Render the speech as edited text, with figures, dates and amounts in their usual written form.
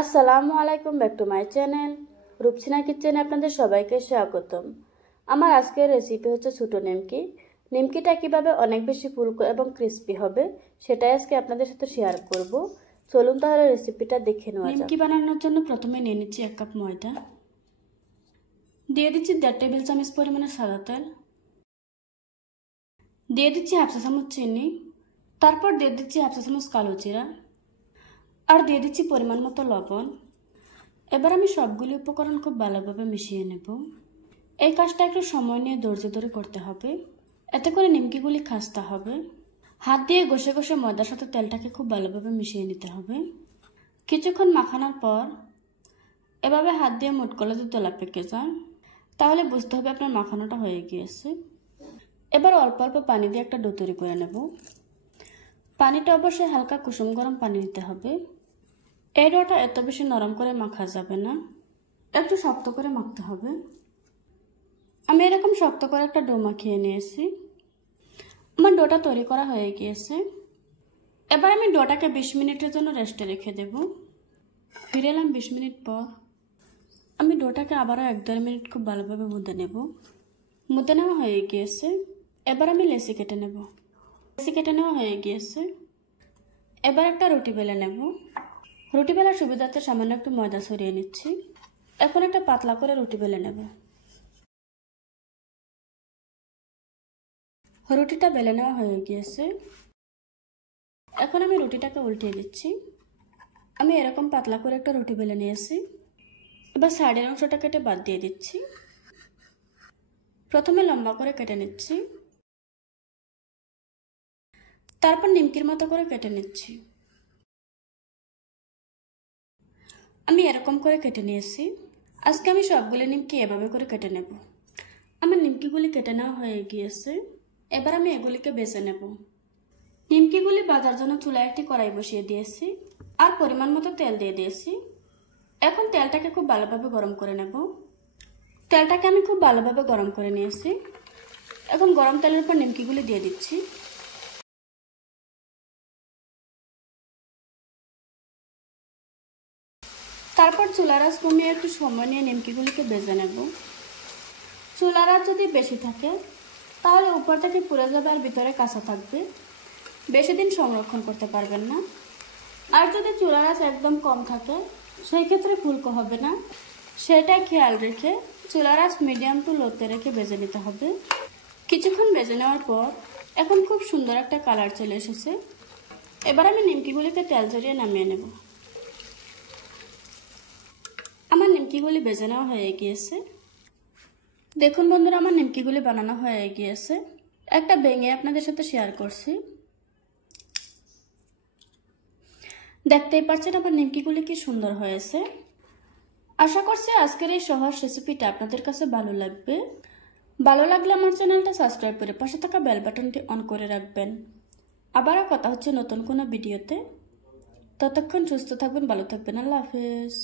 আসসালামু আলাইকুম, back to my channel Rupsina কিচেনে আপনাদের সবাইকে স্বাগতম। আমার আজকের রেসিপি হচ্ছে ছোটো নিমকি। নিমকিটা কীভাবে অনেক বেশি ফুলকো এবং ক্রিস্পি হবে সেটাই আজকে আপনাদের সাথে শেয়ার করব। চলুন তাহলে রেসিপিটা দেখে নেওয়া যাক। নিমকি বানানোর জন্য প্রথমে নিয়ে নিচ্ছি 1 কাপ ময়দা, দিয়ে দিচ্ছি 1.5 টেবিল চামচ পরিমাণে সাদা তেল, দিয়ে দিচ্ছি 1/2 চা চামচ চিনি, তারপর দিয়ে দিচ্ছি 1/2 চা চামচ কালো জিরা আর দিয়ে দিচ্ছি পরিমাণ মতো লবণ। এবার আমি সবগুলি উপকরণ খুব ভালোভাবে মিশিয়ে নেব। এই কাজটা একটু সময় নিয়ে ধৈর্য ধরে করতে হবে, এতে করে নিমকিগুলি খাস্তা হবে। হাত দিয়ে ঘষে ঘষে ময়দার সাথে তেলটাকে খুব ভালোভাবে মিশিয়ে নিতে হবে। কিছুক্ষণ মাখানোর পর এভাবে হাত দিয়ে মুঠ করলে যদি দলা পেকে যায় তাহলে বুঝতে হবে আপনার মাখানোটা হয়ে গিয়েছে। এবার অল্প অল্প পানি দিয়ে একটা ডো তৈরি করে নেব। পানিটা অবশ্যই হালকা কুসুম গরম পানি নিতে হবে। এই ডোটা এত বেশি নরম করে মাখা যাবে না, একটু শক্ত করে মাখতে হবে। আমি এরকম শক্ত করে একটা ডো মাখিয়ে নিয়েছি। আমার ডোটা তৈরি করা হয়ে গিয়েছে। এবার আমি ডোটাকে 20 মিনিটের জন্য রেস্টে রেখে দেব। ফিরে এলাম 20 মিনিট পর। আমি ডোটাকে আবারও 1-1.5 মিনিট খুব ভালোভাবে মুদে নেব। মুদে নেওয়া হয়ে গিয়েছে। এবার আমি লেচি কেটে নেব। লেচি কেটে নেওয়া হয়ে গিয়েছে। এবার একটা রুটি বেলে নেব। রুটি বেলার সুবিধার্থে সামান্য একটু ময়দা ছড়িয়ে নিচ্ছি। এখন একটা পাতলা করে রুটি বেলে নেব। রুটিটা বেলে নেওয়া হয়ে গিয়েছে। এখন আমি রুটিটাকে উল্টিয়ে দিচ্ছি। আমি এরকম পাতলা করে একটা রুটি বেলে নিয়েছি। এবার সাইডের অংশটা কেটে বাদ দিয়ে দিচ্ছি। প্রথমে লম্বা করে কেটে নিচ্ছি, তারপর নিমকির মতো করে কেটে নিচ্ছি। আমি এরকম করে কেটে নিয়েছি। আজকে আমি সবগুলো নিমকি এভাবে করে কেটে নেব। আমার নিমকিগুলি কেটে নেওয়া হয়ে গিয়েছে। এবার আমি এগুলিকে বেছে নেব। নিমকিগুলি ভাজার জন্য চুলায় একটি কড়াই বসিয়ে দিয়েছি আর পরিমাণ মতো তেল দিয়ে দিয়েছি। এখন তেলটাকে খুব ভালোভাবে গরম করে নেব। তেলটাকে আমি খুব ভালোভাবে গরম করে নিয়েছি। এখন গরম তেলের উপর নিমকিগুলি দিয়ে দিচ্ছি। তারপর চুলার আঁচ কমিয়ে একটু সময় নিয়ে নিমকিগুলিকে ভেজে নেব। চুলার আঁচ যদি বেশি থাকে তাহলে উপর থেকে পুড়ে যাবে আর ভিতরে কাঁচা থাকবে, বেশি দিন সংরক্ষণ করতে পারবেন না। আর যদি চুলার আঁচ একদম কম থাকে সেই ক্ষেত্রে ফুলকো হবে না। সেটাই খেয়াল রেখে চুলার আঁচ মিডিয়াম টু লোতে রেখে ভেজে নিতে হবে। কিছুক্ষণ ভেজে নেওয়ার পর এখন খুব সুন্দর একটা কালার চলে এসেছে। এবার আমি নিমকিগুলিকে তেল ঝরিয়ে নামিয়ে নেব। আমার নিমকিগুলি ভেজে নেওয়া হয়ে গিয়েছে। দেখুন বন্ধুরা, আমার নিমকিগুলি বানানো হয়ে গিয়েছে। একটা ভেঙে আপনাদের সাথে শেয়ার করছি। দেখতেই পাচ্ছেন আমার নিমকিগুলি কি সুন্দর হয়েছে। আশা করছি আজকের এই সহজ রেসিপিটা আপনাদের কাছে ভালো লাগবে। ভালো লাগলে আমার চ্যানেলটা সাবস্ক্রাইব করে পাশে থাকা বেল বাটনটি অন করে রাখবেন। আবারও কথা হচ্ছে নতুন কোনো ভিডিওতে। ততক্ষণ সুস্থ থাকবেন, ভালো থাকবেন। আল্লাহ হাফেজ।